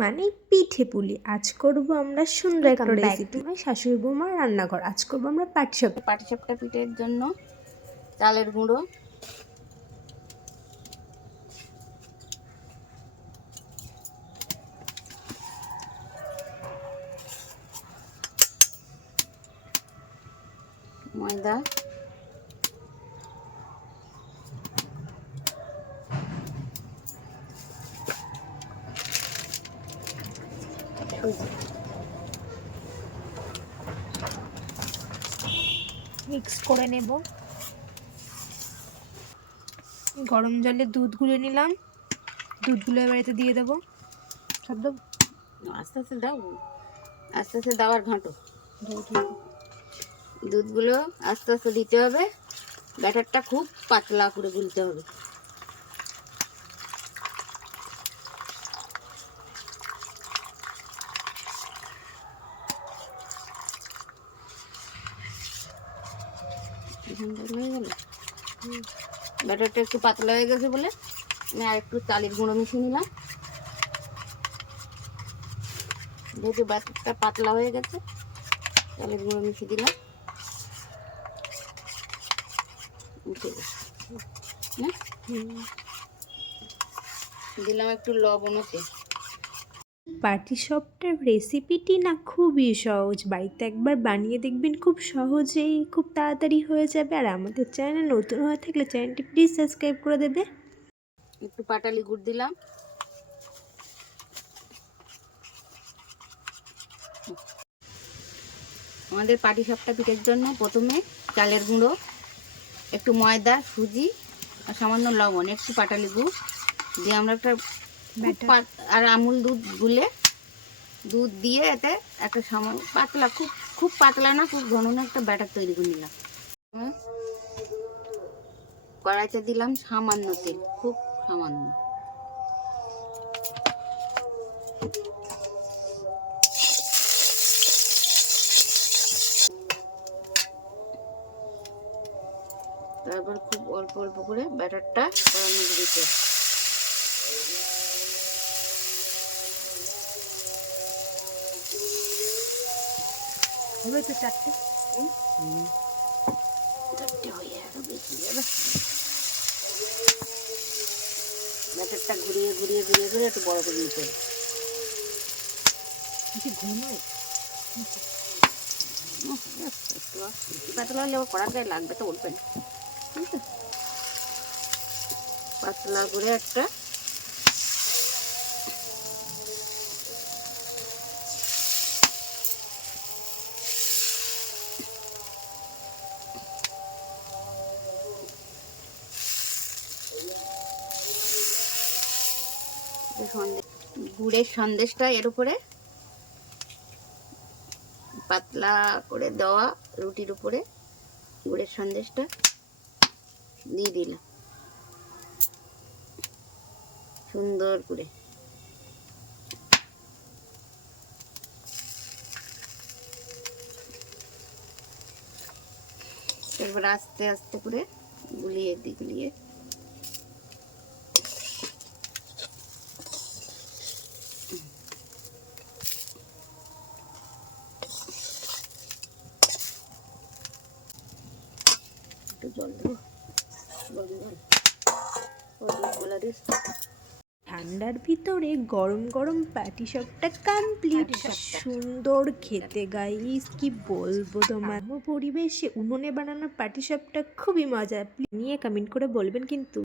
মানে পিঠে পুলি। আজ করব আমরা সুন্দর একটা রেসিপি। শাশুড়ি বৌমার রান্নাঘর। আজ করব আমরা পাটিসাপটা। পাটিসাপটা পিঠের জন্য চালের গুঁড়ো, ময়দা, মিক্স করে নেব। গরম জলে দুধ গুলে নিলাম। দুধগুলো এবারেতে দিয়ে দেবো। সব দেবো? আস্তে আস্তে দাও, আস্তে আস্তে দাও আর ঘাঁটো। দুধগুলো আস্তে আস্তে দিতে হবে। ব্যাটারটা খুব পাতলা করে গুলতে হবে। হয়ে গেল। ব্যাটারটা একটু পাতলা হয়ে গেছে বলে আমি আর একটু চালের গুঁড়ো মিশিয়ে নিলাম। যেহেতু ব্যাটারটা পাতলা হয়ে গেছে, চালের গুঁড়ো মিশিয়ে দিলাম। দিলাম একটু লবণতে। পাটিসাপটার রেসিপিটি না খুবই সহজ। বাড়িতে একবার বানিয়ে দেখবেন, খুব সহজেই খুব তাড়াতাড়ি হয়ে যাবে। আর আমাদের চ্যানেল নতুন হয়ে থাকলে চ্যানেলটি প্লিজ সাবস্ক্রাইব করে দেবে। একটু পাটালি গুড় দিলাম। আমাদের পাটিসাপটা পিঠের জন্য প্রথমে চালের গুঁড়ো, একটু ময়দা, সুজি আর সামান্য লবণ, একটু পাটালি গুড় দিয়ে আমরা একটা আর আমুল দুধ গুলে দুধ দিয়ে এতে একটা সামান্য পাতলা, খুব পাতলা না খুব ঘন না, একটা ব্যাটার তৈরি করে নিলাম। কড়াইতে দিলাম সামান্য তেল, খুব সামান্য। তারপর খুব অল্প অল্প করে ব্যাটারটা কড়াইর মধ্যে দিতে। হবে তো চারটে। চারটে হয়ে আরো বেশি যাবে। ব্যাটারটা ঘুরিয়ে ঘুরিয়ে ঘুরিয়ে ঘুরিয়ে একটু বড় করে নিতে হবে। পাতলা হলে কড়ার গায়ে লাগবে তো, বলবেন পাতলা করে একটা গুড়ের সন্দেশটা এর উপরে পাতলা করে দেওয়া রুটির উপরে গুড়ের সন্দেশটা দিয়ে দিলাম সুন্দর করে। এবার আস্তে আস্তে করে গুলিয়ে গুলিয়ে একটু জল দেবো। ঠান্ডার ভিতরে গরম গরম পাটিসাপটা কমপ্লিট। সুন্দর খেতে গাইস, কি বলবো তোমার। পরিবেশে উনুনে বানানো পাটিসাপটা খুবই মজা। নিয়ে কমেন্ট করে বলবেন কিন্তু।